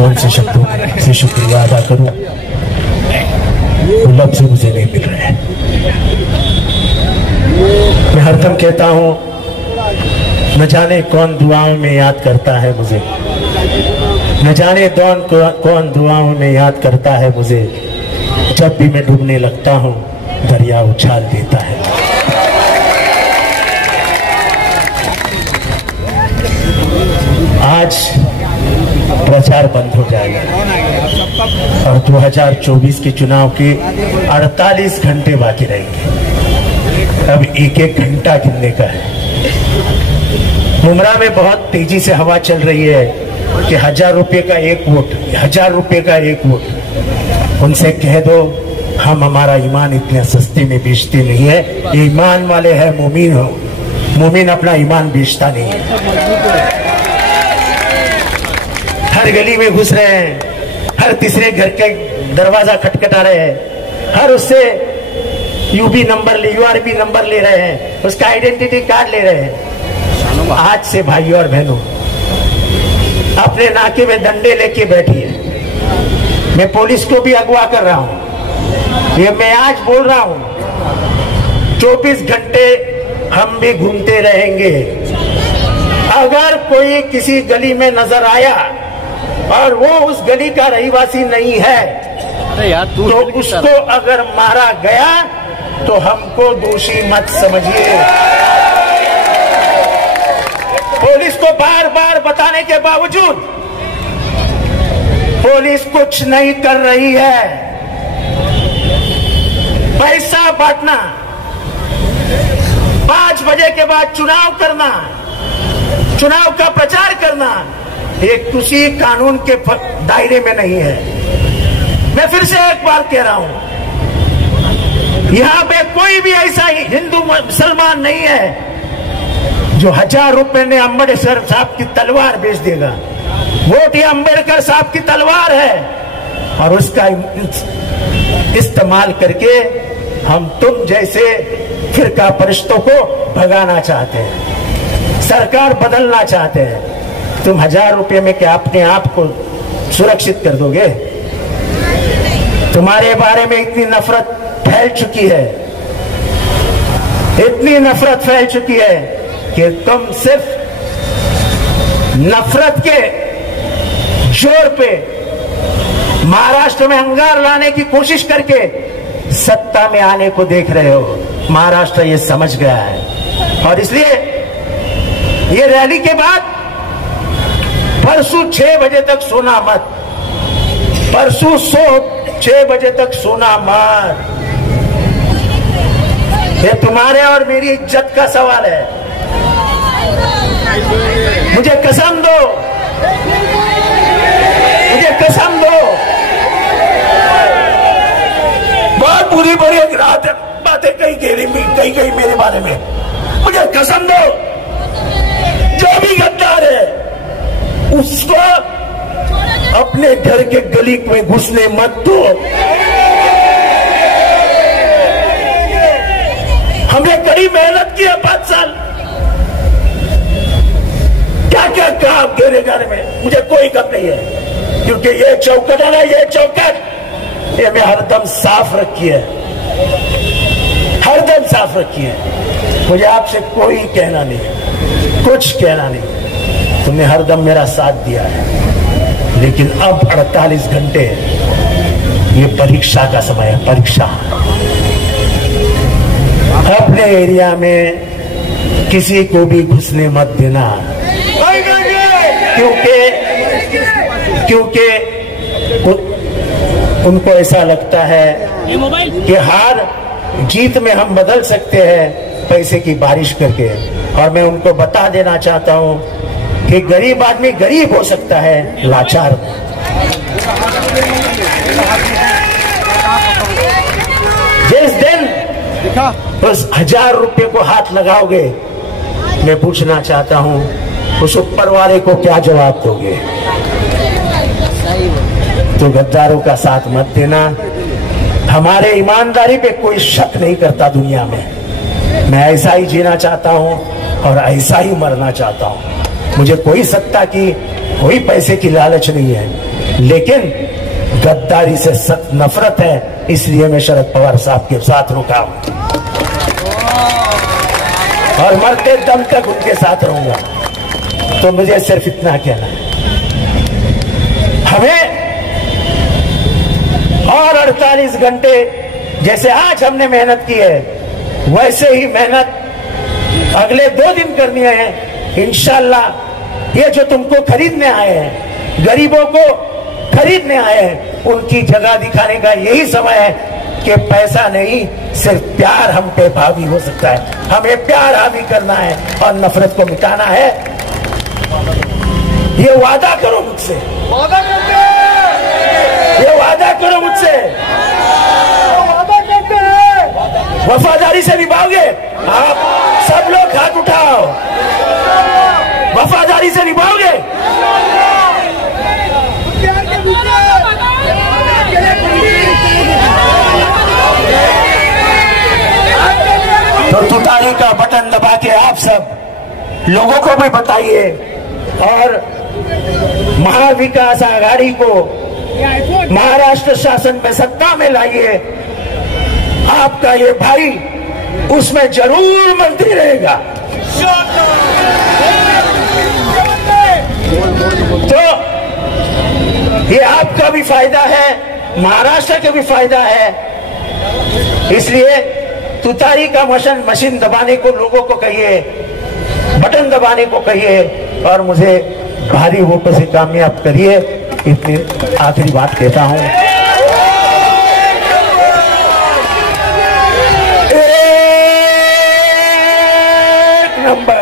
कौन से शब्दों से शुक्रिया अदा करूं, वो लफ्ज़ मुझे नहीं मिल रहे हैं। मैं हरदम कहता हूं, न जाने कौन दुआओं में याद करता है मुझे, न जाने कौन दुआओं में याद करता है मुझे। जब भी मैं डूबने लगता हूं, दरिया उछाल देता है। आज प्रचार बंद हो जाएगा और 2024 के चुनाव के 48 घंटे बाकी रहेंगे। अब एक एक घंटा गिनने का है। मुमरा में बहुत तेजी से हवा चल रही है कि 1000 रुपये का एक वोट, 1000 रुपये का एक वोट। उनसे कह दो, हम हमारा ईमान इतने सस्ते में बेचते नहीं है। ये ईमान वाले हैं मोमिन हो, मोमिन अपना ईमान बेचता नहीं है। हर गली में घुस रहे हैं, हर तीसरे घर के दरवाजा खटखटा रहे हैं, हर उससे यूबी नंबर ले, यूआरबी नंबर ले रहे हैं, उसका आइडेंटिटी कार्ड ले रहे हैं। आज से भाइयों और बहनों, अपने नाके में डंडे लेके बैठिए। मैं पुलिस को भी अगवा कर रहा हूं, ये मैं आज बोल रहा हूं। 24 घंटे हम भी घूमते रहेंगे। अगर कोई किसी गली में नजर आया और वो उस गली का रहीवासी नहीं है, तो उसको अगर मारा गया तो हमको दोषी मत समझिए। पुलिस को बार बार बताने के बावजूद पुलिस कुछ नहीं कर रही है। पैसा बांटना, 5 बजे के बाद चुनाव करना, चुनाव का प्रचार करना, ये किसी कानून के दायरे में नहीं है। मैं फिर से एक बार कह रहा हूं, यहां पे कोई भी ऐसा हिंदू मुसलमान नहीं है जो 1000 रुपए में अम्बेडकर साहब की तलवार बेच देगा। वोट ये अम्बेडकर साहब की तलवार है और उसका इस्तेमाल करके हम तुम जैसे फिरका परिश्तों को भगाना चाहते हैं, सरकार बदलना चाहते हैं। तुम 1000 रुपये में क्या अपने आप को सुरक्षित कर दोगे? तुम्हारे बारे में इतनी नफरत फैल चुकी है, इतनी नफरत फैल चुकी है कि तुम सिर्फ नफरत के जोर पे महाराष्ट्र में अंगार लाने की कोशिश करके सत्ता में आने को देख रहे हो। महाराष्ट्र ये समझ गया है और इसलिए ये रैली के बाद परसों 6 बजे तक सोना मत, परसों 6 बजे तक सोना मत। ये तुम्हारे और मेरी इज्जत का सवाल है। मुझे कसम दो, मुझे कसम दो, बहुत बुरी बुरी बातें कही मेरे बारे में। मुझे कसम दो, जो भी गद्दार है उसको अपने घर के गली में घुसने मत दो। हमने कड़ी मेहनत की है 5 साल, क्या क्या कहा घेरे घर में, मुझे कोई कम नहीं है। क्योंकि ये चौकट है ना, ये चौकट ये मैं हरदम साफ रखी है, हरदम साफ रखी है। मुझे आपसे कोई कहना नहीं, कुछ कहना नहीं। तुमने हरदम मेरा साथ दिया है, लेकिन अब 48 घंटे ये परीक्षा का समय है, परीक्षा। अपने एरिया में किसी को भी घुसने मत देना, क्योंकि उनको ऐसा लगता है कि हार जीत में हम बदल सकते हैं पैसे की बारिश करके। और मैं उनको बता देना चाहता हूं कि गरीब आदमी गरीब हो सकता है, लाचार। जिस दिन उस 1000 रुपये को हाथ लगाओगे, मैं पूछना चाहता हूं उस ऊपर वाले को क्या जवाब दोगे? तो गद्दारों का साथ मत देना। हमारे ईमानदारी पे कोई शक नहीं करता दुनिया में। मैं ऐसा ही जीना चाहता हूं और ऐसा ही मरना चाहता हूं। मुझे कोई सत्ता की, कोई पैसे की लालच नहीं है, लेकिन गद्दारी से सख्त नफरत है, इसलिए मैं शरद पवार साहब के साथ रुका हूं और मरते दम तक उनके साथ रहूंगा। तो मुझे सिर्फ इतना कहना है, हमें और 48 घंटे जैसे आज हमने मेहनत की है, वैसे ही मेहनत अगले 2 दिन करनी है इंशाल्लाह। ये जो तुमको खरीदने आए हैं, गरीबों को खरीदने आए हैं, उनकी जगह दिखाने का यही समय है कि पैसा नहीं, सिर्फ प्यार हम पे हावी हो सकता है। हमें प्यार हावी करना है और नफरत को मिटाना है। ये वादा करो मुझसे, वादा करते हैं, ये वादा करो मुझसे, वादा करते हैं। वफादारी से निभाओगे? आप सब लोग हाथ उठाओ, वफादारी से निभाओगे? तो तुतारी का बटन दबा के आप सब लोगों को भी बताइए और महाविकास आघाड़ी को महाराष्ट्र शासन में सत्ता में लाइए। आपका ये भाई उसमें जरूर मंत्री रहेगा। तो ये आपका भी फायदा है, महाराष्ट्र का भी फायदा है। इसलिए तुतारी का मशीन दबाने को लोगों को कहिए, बटन दबाने को कहिए और मुझे भारी वोटों से कामयाब करिए। इतनी आखिरी बात कहता हूं, एक नंबर